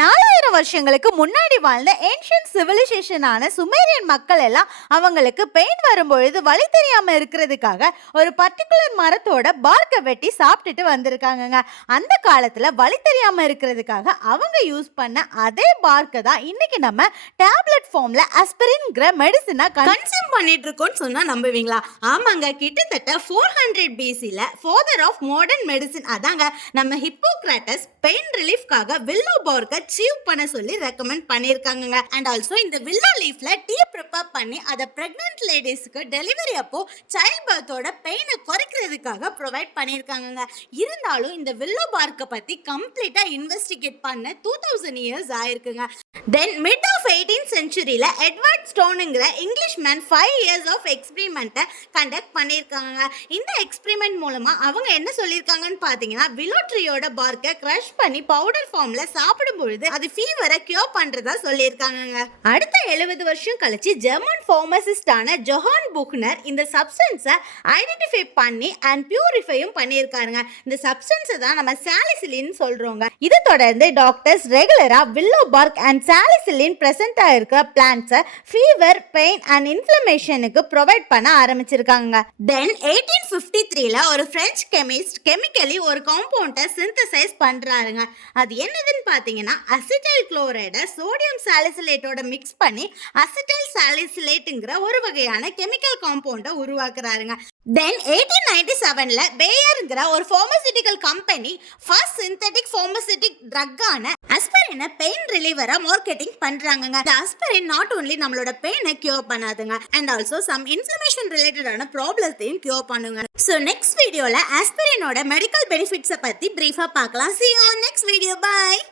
4000 வருஷங்களுக்கு முன்னாடி வாழ்ந்த ஏன்ஷியன்ட் சிவிலைசேஷனான சுமேரியன் மக்கள் எல்லாம் அவங்களுக்கு பெயின் வரும்பொழுது வழி தெரியாம இருக்கிறதுக்காக ஒரு பர்டிகுலர் மரத்தோட பார்க்கை வெட்டி சாப்பிட்டுட்டு வந்திருக்காங்கங்க. அந்த காலத்துல வழி தெரியாம இருக்கிறதுக்காக அவங்க யூஸ் பண்ண அதே பார்க்கை தான் இன்னைக்கு நம்ம டேப்லெட் ஃபார்ம்ல ஆஸ்பிரின்ங்கிற மெடிசினா கன்சியூம் பண்ணிட்டு இருக்கோம்னு சொன்னா நம்புவீங்களா? ஆமாங்க, கிட்டத்தட்ட 400 BCல ஃபாதர் ஆஃப் மாடர்ன் மெடிசின் அதாங்க நம்ம ஹிப்போக்ராட்டஸ் பெயின் ரிலீஃப்காக வில்லோ பார்க்கை சீவ் பண்ண சொல்லி ரெக்கமெண்ட் பண்ணியிருக்காங்க. அண்ட் ஆல்சோ இந்த வில்லோ லீஃப்ல டீ ப்ரிப்பேர் பண்ணி அதை பிரெக்னன்ட் லேடிஸ்க்கு டெலிவரி அப்போ சைல்ட் பர்த்தோட பெயினை குறைக்கிறதுக்காக ப்ரொவைட் பண்ணியிருக்காங்க. இருந்தாலும் இந்த வில்லோ பார்க்கை பத்தி கம்ப்ளீட்டா இன்வெஸ்டிகேட் பண்ண 2000 இயர்ஸ் ஆயிருக்குங்க. தென் மிட் ஆஃப் 18th சென்ச்சுரியில எட்வர்ட் ஸ்டோனுங்கிற இங்கிலீஷ் மேன் 5 இயர்ஸ் ஆஃப் எக்ஸ்பெரிமெண்ட்டை கண்டக்ட் பண்ணியிருக்காங்க. இந்த எக்ஸ்பெரிமெண்ட் மூலமா அவங்க என்ன சொல்லியிருக்காங்கன்னு பார்த்தீங்கன்னா, வில்லோ ட்ரீயோட பார்க்கை கிரஷ் பண்ணி பவுடர் ஃபார்ம்ல சாப்பிடும் பொழுது அது ஃபீவரை கியூர் பண்றதா சொல்லியிருக்காங்க. அடுத்த 70 வருஷம் கழிச்சு ஜெர்மன் ஃபார்மசிஸ்டான ஜொஹான் புக்னர் இந்த சப்ஸ்டன்ஸை ஐடென்டிஃபை பண்ணி அண்ட் பியூரிஃபையும் பண்ணியிருக்காருங்க. இந்த சப்ஸ்டன்ஸை தான் நம்ம சாலிசிலின் சொல்றோங்க. இதை தொடர்ந்து டாக்டர்ஸ் ரெகுலரா willow bark and salicin present ஆயிருக்க பிளான்ட்ஸை ஃபீவர், பெயின் அண்ட் இன்ஃப்ளமேஷனுக்கு ப்ரொவைட் பண்ண ஆரம்பிச்சிருக்காங்க. தென் 1853ல ஒரு பிரெஞ்சு கெமிஸ்ட் கெமிக்கலி ஒரு காம்பவுண்டை சிந்தசைஸ் பண்றாருங்க. அது என்னதுன்னு பார்த்தீங்கன்னா, அசிட்டைல் குளோரைடை சோடியம் சாலிசிலேட்டோட மிக்ஸ் பண்ணி அசிட்டைல் சாலிசிலேட்டுங்கிற ஒரு வகையான கெமிக்கல் காம்பவுண்டை உருவாக்குறாருங்க. தென் 1897ல பேயர்ங்கிற ஒரு pharmaceutical company first synthetic pharmaceutic ட்ரக்கான ஆஸ்பிரினை பெயின் ரிலீவரா மார்க்கெட்டிங் பண்றாங்க. இந்த ஆஸ்பிரின் நாட் ஓன்லி நம்மளோட பெயினை கியூர் பண்ணாதுங்க, அண்ட் ஆல்சோ சம் இன்ஃப்ளமேஷன் ரிலேட்டடான ப்ராப்ளத்தையும் கியூர் பண்ணுங்க. ஸோ நெக்ஸ்ட் வீடியோல ஆஸ்பிரினோட மெடிக்கல் பெனிஃபிட்ஸை பத்தி பிரீஃபா பார்க்கலாம். See you on next video. Bye.